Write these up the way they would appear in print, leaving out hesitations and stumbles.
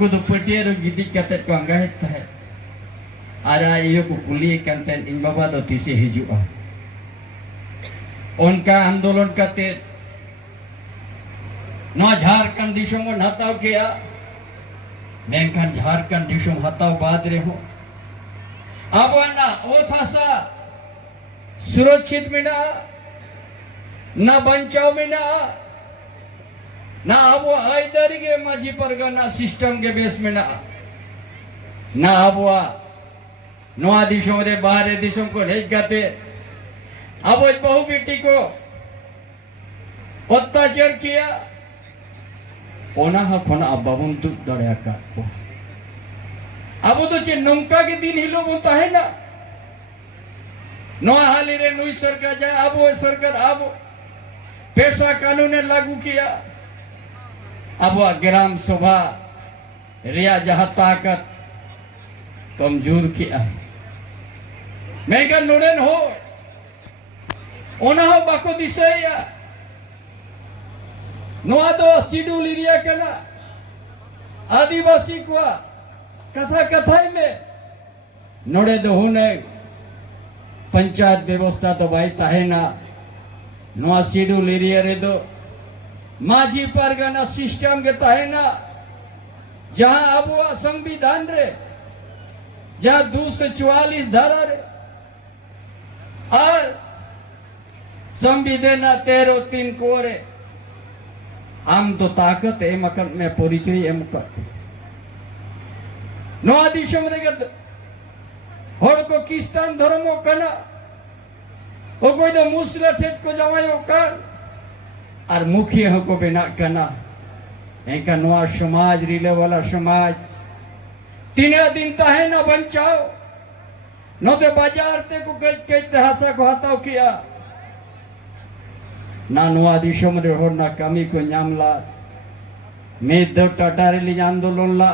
नुकु तो पटिया रो गिदी कते को अंगाहेत है आरा इयो को कुली कंटेन इन बाबा दो तिसे हिजुआ उनका आंदोलन करते नौ झारखंड दिशों में हताव किया मेंखन झारखंड दिशों हताव बाद रे हो अब ना वो था सा सुरक्षित में ना बंचाव में ना अब आइदर के माझी परगना सिस्टम के बेस में ना अब नवा दिशों रे बाहर दिशों को ले जाते अब बहु बेटी को अत्याचार किया ओना हखोना अब्बाबुन तु दड़या का को अब तो चे नौका के दिन हिलो बोलता है ना नवा हाली रे नुई सरकार जाए अब वो सरकार अब पैसा कानून ने लागू किया अब वह ग्राम सभा रिया जहां ताकत कमजोर किया मैं क्या नोड़न हो ओना हो बाको दिशाया नोआ दो शिड्यूल एरिया कना आदिवासी को कथा कथाई में नोड़े दो होने पंचायत व्यवस्था तो भाई ताहे ना नोआ शिड्यूल एरिया रे दो माझी परगना सिस्टम के ताहे ना जहां अब वो संविधान रे जहां 244 धारा रे और संविधान 13(3) को रे आम तो ताकत है मकन में परिचय है मुकत नौ दिशों में हर को किस्तान धर्मों कना वो कोई तो मुस्लिम ठेठ को जमायो कर और मुखिया को बिना कना इनका नवा समाज रिले वाला समाज 3 दिन ताहे ना बंचाओ नो ते बाजार ते को कई हसा को हताव किया ना नवा दिशों में हो ना कमी को नामला मैं दो टटारेली आंदोलन ला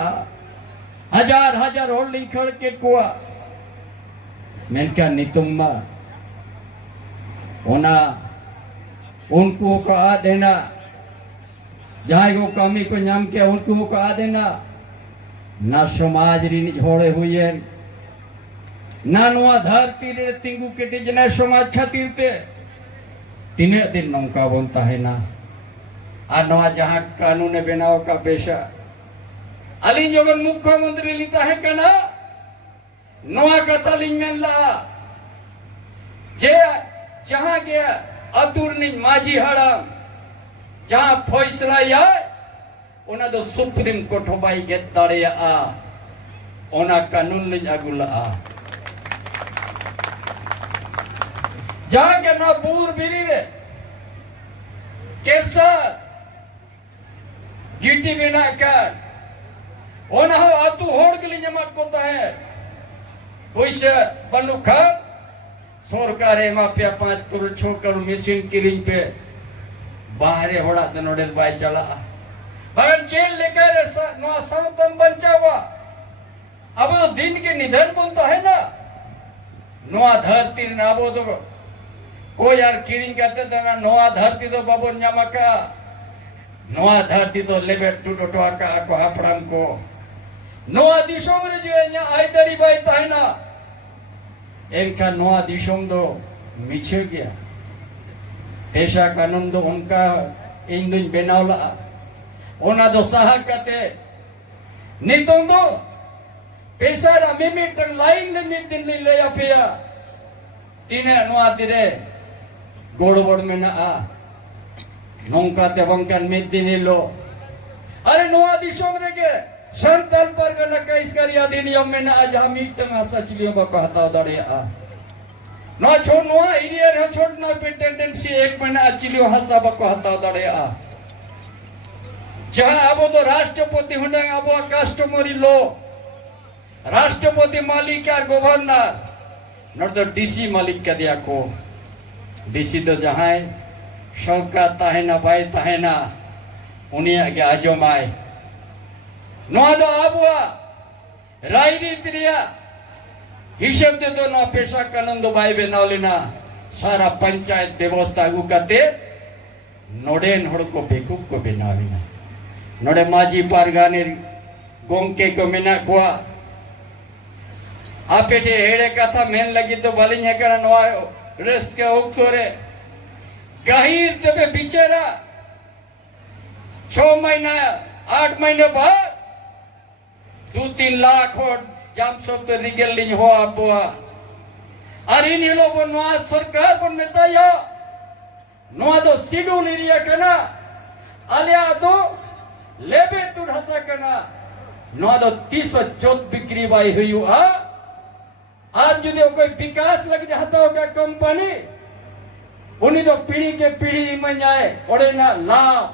हजार होल्डिंग खड़ के कुआ मैं क्या नितुम्मा होना उनको को आ देना जहाँ को कमी को नाम के उनको को आ देना ना समाज री होड़े हुए ना नवा धरती रे तिंगु के जना समाज खातिर ते 3 दिन नौका बनता है ना आ नवा जहां कानून बनाव का पेशा अली जगन मुख्यमंत्री लिता है कना नवा का तालिंगन ला जे जहां गया अतुरनी माझी हड़म जहां फैसला या ओना दो सुप्रीम कोर्ट होबाई के दाड़े आ ओना कानून नि अगुला आ जहां के ना बूर बिरी रे कैसा गिटी बिना कर ओना हो अतु होड़ के लिए जमात कोता है वैसे बनुखा सरकार माफिया 5 करोड़ 6 करोड़ मशीन किरिंग पे बाहरे होड़ा नोडल बाई चला अगर जेल लेकर नो समतम बंचावा अब तो दिन के निधन बनता है ना नोआ धरती ना वो तो कोई यार किरिंग करते थे ना नोआ धरती तो बाबू न्यामका नोआ धरती तो लेबे टूटोटवा का को हपड़म को नोआ दिशों में जो है यहाँ आइदरी बाई ताइना इनका नोआ दिशों दो मिचे गया ऐसा कानून दो उनका इन दिन बेनावला ओना दो सहा करते नितों दो पैसा मिमिट लाइन ले नित दिन ले अपिया 3 नोआ दिरे गोड़बड़ में ना आ नौका ते बंकन मित दिन लो अरे नोआ दिशों में के संतल परगना का इसकारी अधिनियम में ना आज हम मीटंग सचलियों को कहता दड़े आ ना छोड़ नोआ एरिया रे छोड़ ना टेंडेंसी 1 महीना अचलियो हसा को कहता दड़े आ जहां अब तो राष्ट्रपति होने अब कस्टमरी लो राष्ट्रपति मालिक और गवर्नर न तो डीसी मालिक का दिया को डीसी तो जहां सरकार ताहे ना भाई ताहे ना उन्हें आगे आजमाए नोआ दो आबुआ राजनीति रिया हिसाब दे तो ना पेशा कानून दो भाई बेनावलिना सारा पंचायत व्यवस्था गुकते नोडेन होड़ को बेकूफ को बेनावलिना नोडे माझी पारगाने गोंके को मेना कुआ आपे टे हेड़े कथा मेन लगी तो बाली करा नवा रस के ओक्तोरे गहीर तबे बिचेरा 6 महीना 8 महीने बाद 2-3 लाख और जाम सब तो रिगल लिंग हो आबुआ अरे नी लोग नवा सरकार बन मेताया नवा दो शेड्यूल एरिया कना आलिया दो लेबे तुर हसा कना नवा दो 314 बिक्री बाई हुआ आज जुदे कोई विकास लग जाता होगा कंपनी उन्हीं तो पीढ़ी के पीढ़ी में जाए ओड़े ना लाभ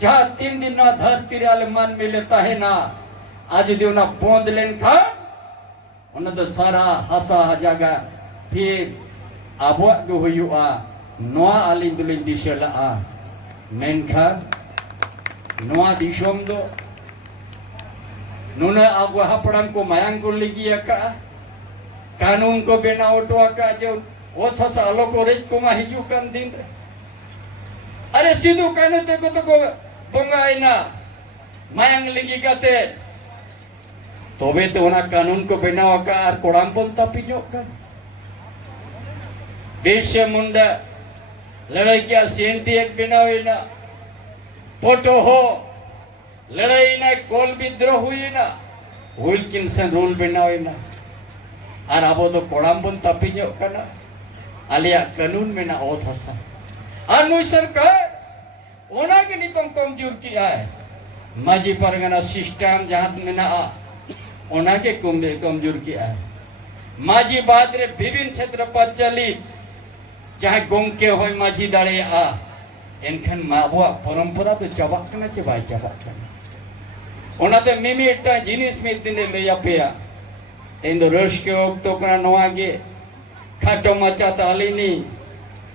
जहाँ 3 दिन ना धरती रे मन में लेता है ना आज जो ना बोंद लेन खा उन्हें तो सारा हसा जगह फिर अबुआ जो हुआ नवा आलिंग दुलिंग दिशला आ मेनखा नवा दिशोम दो नुना अबुआ हपड़ाम को मायांग को लिगी का कानून को बेना ओटो का जो वो थसा आलो को रेज को मा हिजू कन दिन अरे सीधू कहने ते को तो बोंगा ना मायांग लिगी काते तोबे तो ना कानून को बेना का और कोड़ाम बोलता पिजो का देश मुंडा लड़ाई क्या सेंटी एक बिना ना फोटो हो लड़ाई ना कोल विद्रोह हुई ना विल्किंसन रूल बिना ना और अब तो कोड़ाम बोलता पिजो का ना आलिया कानून में ना ओथ हसा और मुझ सरकार ओना के नितम कमजोर किया है माजी परगना सिस्टम जहाँ में ना ओना के कमजोर किया है माजी बाद रे विभिन्न क्षेत्र पर चली चाहे गोंके हो माजी दाड़े आ एनखन माबुआ परंपरा तो चबाक कना चे बाई चबाक कना ओनाते मिमी इट्टा जिनिस में दिन ले आपेया इन दो रश के ओक्तो कना नवागे खाटो मचा तालिनी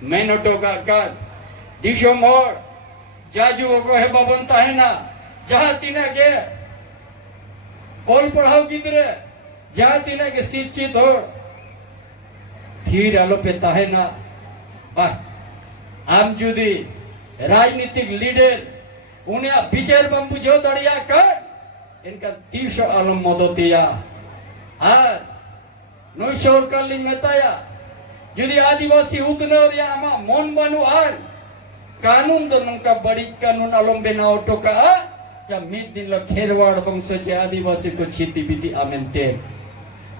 मेनोटो का दिशो मोड़ जाजू को है बबनता है ना जहाँ तीना के बोल पढ़ाओ किधरे जहाँ तीना के शिक्षित हो थीर आलो पेता है ना आम जुदी राजनीतिक लीडर उन्हें विचार बंबू जो दड़िया कर इनका 300 आलम मदतिया आज नौशोर कर लिंग मेताया जुदी आदिवासी उतना और या आमा मोन बानु आर कानून तो नंका बड़ी कानून आलम बेना ओटो का जब मिट दिन लो खेरवाड़ बंश चे आदिवासी को छीती बीती आमेंते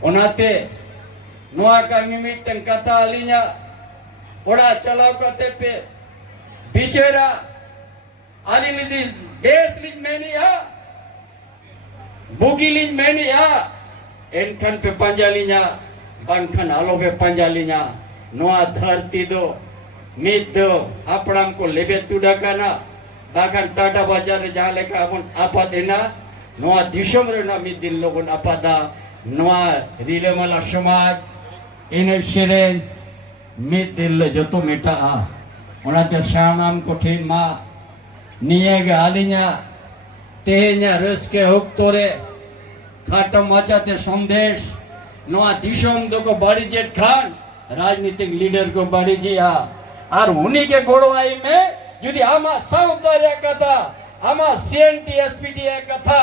ओनाते नोआ का मिमिट कथा अलिया ओड़ा चलाव करते पे बिचेरा आदि निदिस देश लिज मैंने या बुगी लिज मैंने या एनखन पे पंजालिया बनखन आलो पे पंजालिया नोआ धरती दो मिट दो अपराम को लेबे तुड़ा करना बागन टाटा बाजार जहाँ लेकर अपन आपा देना नोआ दिशम रे ना मिट दिन लोगों आपादा नोआ रिले माला समाज इन्हें शेरें मिट दिल जो तो मेटा आ उन्हें शानाम को ठीक माँ निये आलिया तेहन्या रस के हुक्तोरे खाटम मचाते संदेश नोआ दिशम दो को बड़ी जेठ खान राजनीतिक लीडर को बड़ी जी आ और उन्हीं के गोड़वाई में जुदी आमा साउतारिया कथा आमा सीएनटी एसपीटी कथा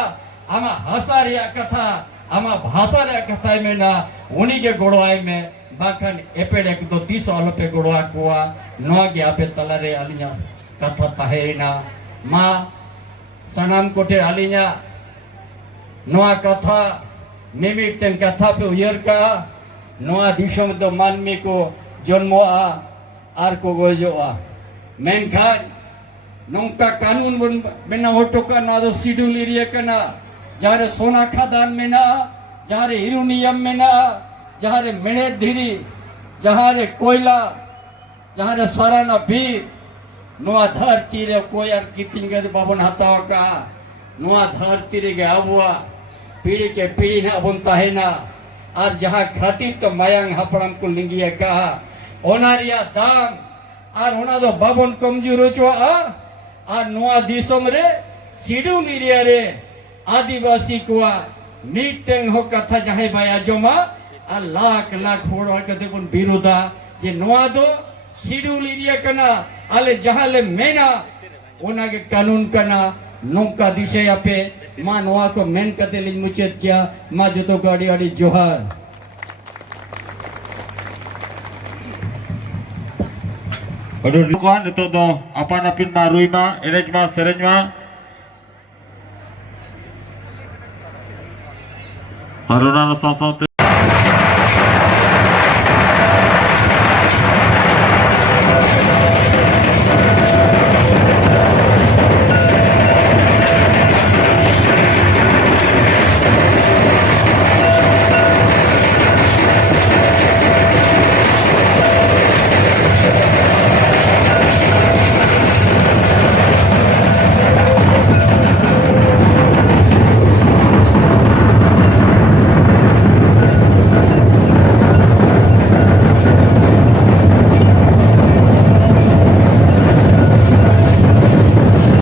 आमा हसारिया कथा आमा भाषारिया कथा में ना उन्हीं के गोड़वाई में बाखन एपेड एक तो 30 आलो पे गोड़वा कुआ नोआ के आपे तलारे आलिया कथा ताहेना माँ सनाम कोटे आलिया नोआ कथा मिमिटन कथा पे उयर का नोआ दिशम तो मानमी को जन्मो आ आर को गोजो आ मेनखान नौका कानून बिना होटो का ना दो शेड्यूल एरिया का ना जहाँ सोना खादान में ना जहाँ यूरेनियम में ना जहाँ मेणे धीरी जहाँ कोयला जहाँ सराना बीर नोआ धरती रे कोई यार कितिंगे बाबन हताओ का नोआ धरती रे गया हुआ पीढ़ी के पीढ़ी ना बनता है ना और जहाँ घाटी तो मयंग हपड़म को लिंगिया कहा ओनारिया दाम और होना तो बाबन कमजोर हो चो आ नोआ दिसम रे शेड्यूल एरिया रे आदिवासी को मीटिंग हो कथा जहाँ बाया जमा आ लाख लाख होड़ कते बन विरोधा जे नोआ दो शेड्यूल एरिया कना आले जहाँ ले मेना ओना के कानून कना नौका दिशा पे मा नोआ को मेन कते लिंग मुचेत किया मा जतो को अड़ी अड़ी जोहार Aduh dukuan itu do apa napin marui ma enej ma sereny ma Aruna no saw